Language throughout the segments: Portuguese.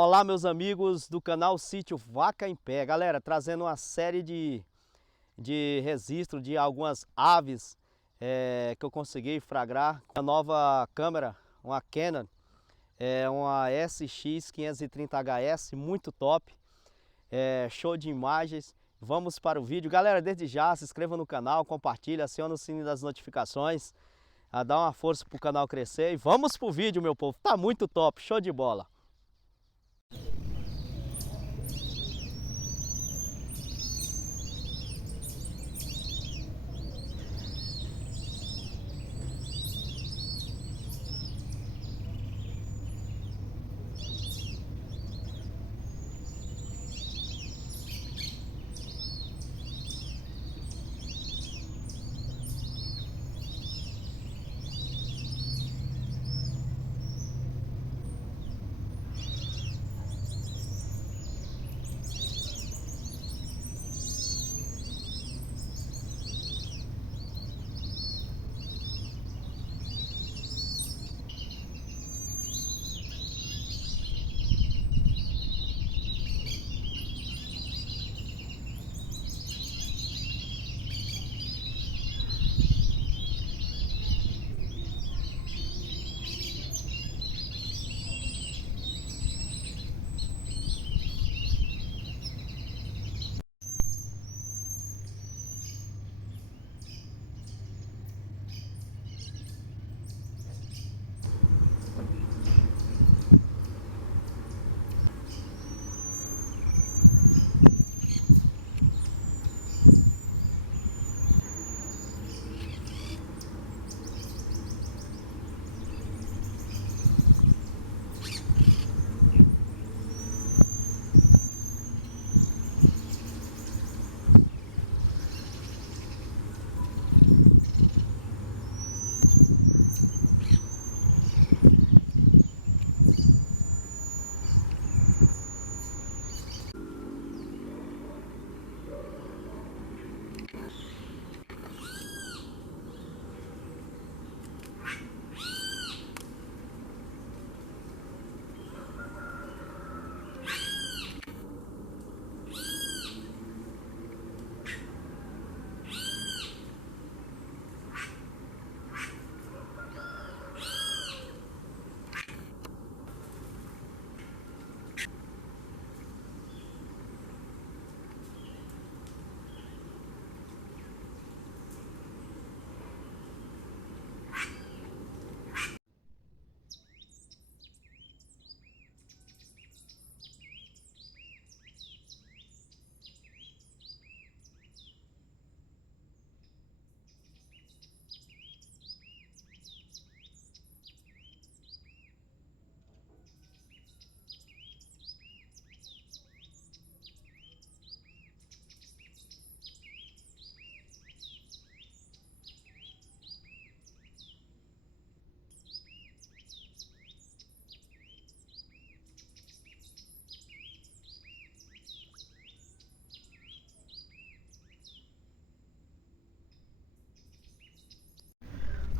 Olá, meus amigos do canal Sítio Vaca em Pé. Galera, trazendo uma série de registro de algumas aves que eu consegui flagrar com a nova câmera, uma Canon, uma SX530HS, muito top, show de imagens. Vamos para o vídeo. Galera, desde já, se inscreva no canal, compartilhe, acione o sininho das notificações, dá uma força para o canal crescer. E vamos para o vídeo, meu povo, tá muito top, show de bola.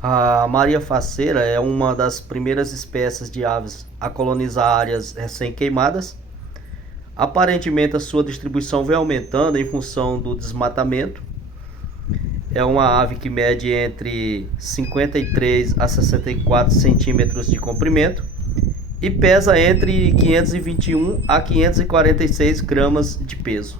A Maria Faceira é uma das primeiras espécies de aves a colonizar áreas recém-queimadas. Aparentemente, a sua distribuição vem aumentando em função do desmatamento. É uma ave que mede entre 53 a 64 centímetros de comprimento e pesa entre 521 a 546 gramas de peso.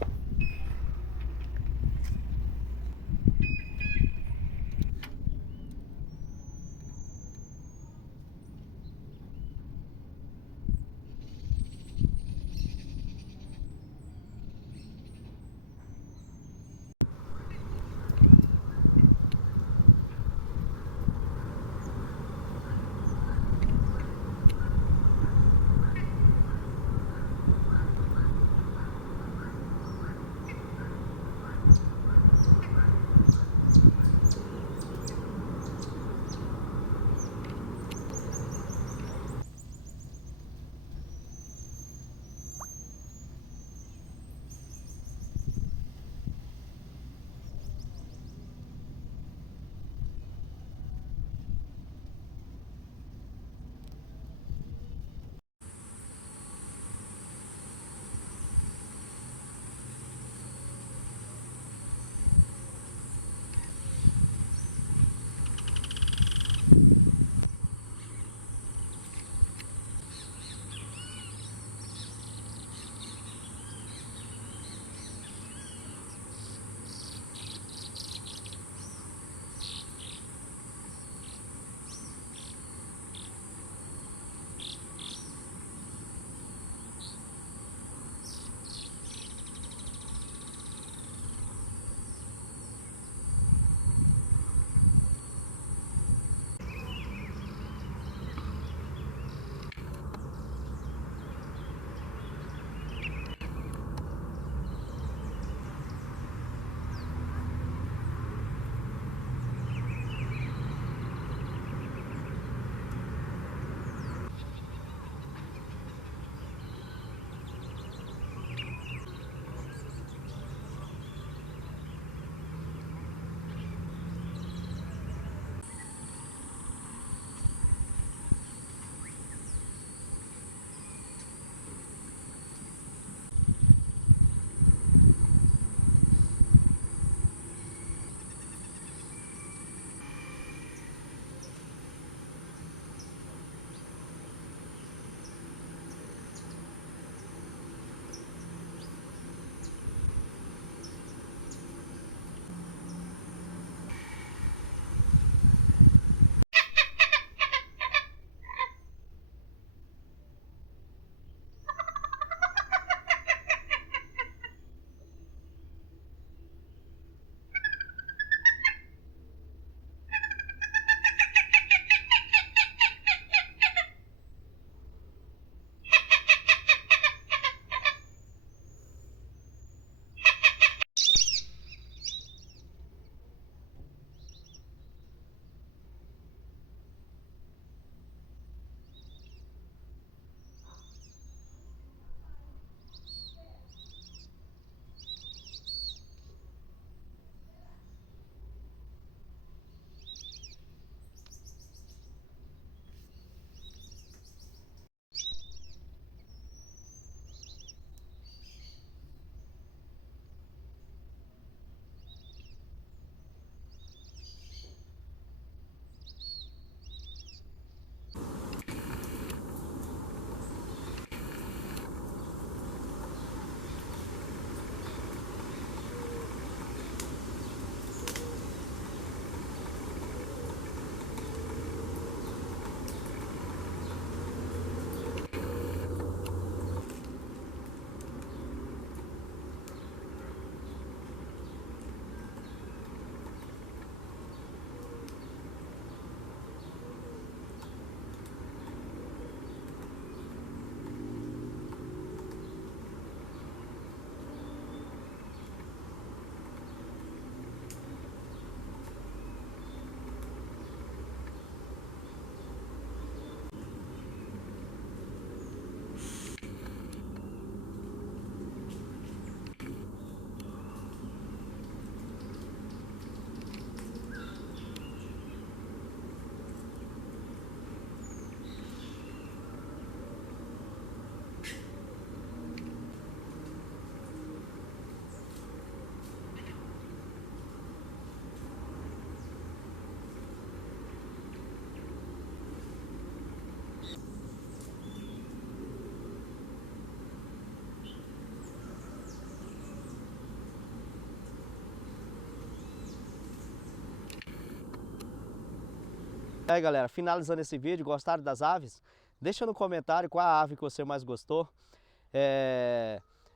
Aí galera, finalizando esse vídeo, gostaram das aves? Deixa no comentário qual a ave que você mais gostou.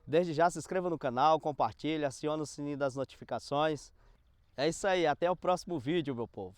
Desde já se inscreva no canal, compartilhe, acione o sininho das notificações. É isso aí, até o próximo vídeo, meu povo.